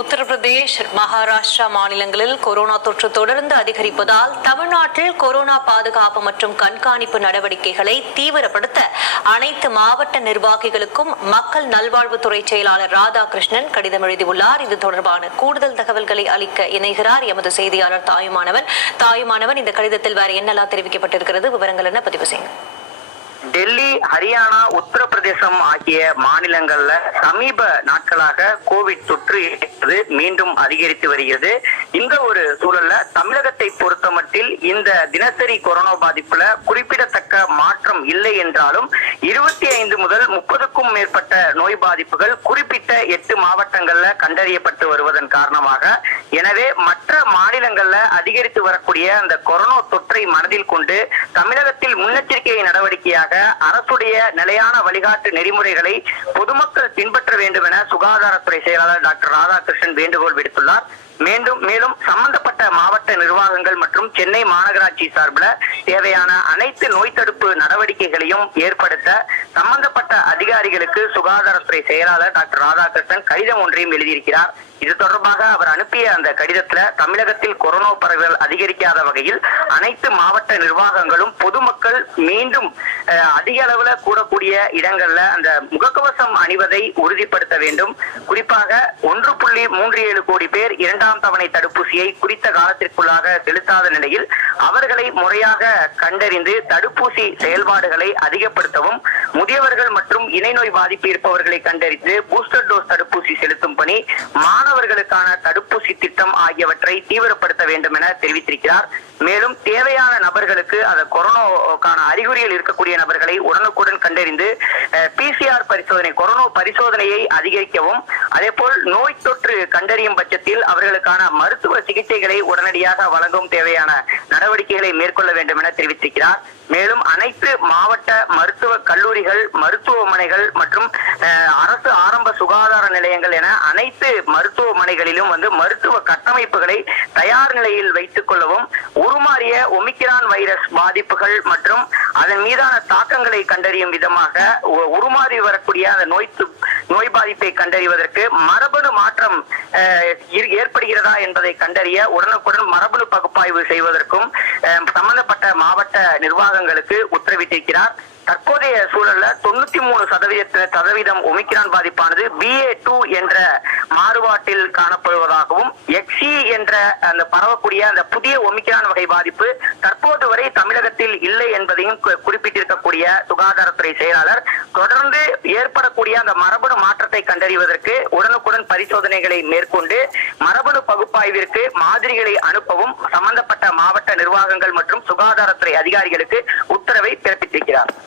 உத்தரப்பிரதேஷ், மகாராஷ்டிரா மாநிலங்களில் கொரோனா தொற்று தொடர்ந்து அதிகரிப்பதால் தமிழ்நாட்டில் கொரோனா பாதுகாப்பு மற்றும் கண்காணிப்பு நடவடிக்கைகளை தீவிரப்படுத்த அனைத்து மாவட்ட நிர்வாகிகளுக்கும் மக்கள் நல்வாழ்வுத்துறை செயலாளர் ராதாகிருஷ்ணன் கடிதம் எழுதியுள்ளார். இது தொடர்பான கூடுதல் தகவல்களை அளிக்க இணைகிறார் எமது செய்தியாளர் தாயுமானவன். இந்த கடிதத்தில் வேற என்னெல்லாம் தெரிவிக்கப்பட்டிருக்கிறது, விவரங்கள் என்ன, பதிவு செய்யுங்க. டெல்லி, ஹரியானா, உத்தரப்பிரதேசம் ஆகிய மாநிலங்கள்ல சமீப நாட்களாக கோவிட் தொற்று மீண்டும் அதிகரித்து வருகிறது. இந்த ஒரு சூழல்ல தமிழகத்தை பொறுத்தமட்டில் இந்த தினசரி கொரோனா பாதிப்புல குறிப்பிடத்தக்க மாற்றம் இல்லை என்றாலும் 25 முதல் 30க்கும் மேற்பட்ட நோய் பாதிப்புகள் குறிப்பிட்ட 8 மாவட்டங்கள்ல கண்டறியப்பட்டு வருவதன் காரணமாக, எனவே மற்ற மாநிலங்கள்ல அதிகரித்து வரக்கூடிய அந்த கொரோனா தொற்றை மனதில் கொண்டு தமிழகத்தில் முன்னெச்சரிக்கை நடவடிக்கையாக அரசுடைய நிலையான வழிகாட்டு நெறிமுறைகளை பொதுமக்கள் பின்பற்ற வேண்டும் என சுகாதாரத்துறை செயலாளர் டாக்டர் ராதாகிருஷ்ணன் வேண்டுகோள் விடுத்துள்ளார். மேலும் சம்பந்தப்பட்ட மாவட்ட நிர்வாகங்கள் மற்றும் சென்னை மாநகராட்சி சார்பில் தேவையான அனைத்து நோய் தடுப்பு நடவடிக்கைகளையும் ஏற்படுத்த சம்பந்தப்பட்ட அதிகாரிகளுக்கு சுகாதாரத்துறை செயலாளர் டாக்டர் ராதாகிருஷ்ணன் கடிதம் ஒன்றையும் எழுதியிருக்கிறார். இது தொடர்பாக அவர் அனுப்பிய அந்த கடிதத்துல தமிழகத்தில் கொரோனா பரவல் அதிகரிக்காத வகையில் அனைத்து மாவட்ட நிர்வாகங்களும் பொதுமக்கள் மீண்டும் அதிக அளவுல கூடக்கூடிய இடங்கள்ல அந்த முகக்கவசம் அணிவதை உறுதிப்படுத்த வேண்டும். குறிப்பாக 1.37 கோடி பேர் 2ஆம் தவணை தடுப்பூசியை குறித்த காலத்திற்குள்ளாக செலுத்தாத நிலையில் அவர்களை முறையாக கண்டறிந்து தடுப்பூசி செயல்பாடுகளை அதிகப்படுத்தவும், முதியவர்கள் மற்றும் இணை நோய் பாதிப்பு இருப்பவர்களை கண்டறிந்து பூஸ்டர் டோஸ் தடுப்பூசி செலுத்தும் பணி, மாணவர்களுக்கான தடுப்பூசி திட்டம் ஆகியவற்றை தீவிரப்படுத்த வேண்டும் என தெரிவித்திருக்கிறார். மேலும் தேவையான நபர்களுக்கு அந்த கொரோனாவுக்கான அறிகுறிகள் இருக்கக்கூடிய நபர்களை உடனுக்குடன் கண்டறிந்து PCR பரிசோதனை, கொரோனா பரிசோதனையை அதிகரிக்கவும், அதே போல் நோய் தொற்று கண்டறியும் பட்சத்தில் அவர்களுக்கான மருத்துவ சிகிச்சைகளை உடனடியாக வழங்கவும் தேவையான நடவடிக்கைகளை மேற்கொள்ள வேண்டும் என தெரிவித்திருக்கிறார். மேலும் அனைத்து மாவட்ட மருத்துவ கல்லூரிகள், மருத்துவமனைகள் மற்றும் அரசு ஆரம்ப சுகாதார நிலையங்கள் என அனைத்து மருத்துவமனைகளிலும் மருத்துவ கட்டமைப்புகளை தயார் நிலையில் வைத்துக் கொள்ளவும், உருமாறிய ஒமிக்ரான் வைரஸ் பாதிப்புகள் மற்றும் அதன் மீதான தாக்கங்களை கண்டறியும் விதமாக உருமாறி வரக்கூடிய அந்த நோய் பாதிப்பை கண்டறிவதற்கு மரபணு மாற்றம் ஏற்படுகிறதா என்பதை கண்டறிய உடனுக்குடன் மரபணு பகுப்பாய்வு செய்வதற்கும் சம்பந்தப்பட்ட மாவட்ட நிர்வாகங்களுக்கு உத்தரவிட்டிருக்கிறார். தற்போதைய சூழல்ல 93% ஒமிக்ரான் பாதிப்பானது BA.2 என்ற மாறுபாட்டில் காணப்படுவதாகவும், XE என்ற அந்த பரவக்கூடிய அந்த புதிய ஒமிக்ரான் வகை பாதிப்பு தற்போது வரை தமிழகத்தில் இல்லை என்பதையும் குறிப்பிட்டிருக்கக்கூடிய சுகாதாரத்துறை செயலாளர், தொடர்ந்து ஏற்படக்கூடிய அந்த மரபணு மாற்றத்தை கண்டறிவதற்கு உடனுக்குடன் பரிசோதனைகளை மேற்கொண்டு மரபணு பகுப்பாய்விற்கு மாதிரிகளை அனுப்பவும் சம்பந்தப்பட்ட மாவட்ட நிர்வாகங்கள் மற்றும் சுகாதாரத்துறை அதிகாரிகளுக்கு உத்தரவை பிறப்பித்திருக்கிறார்.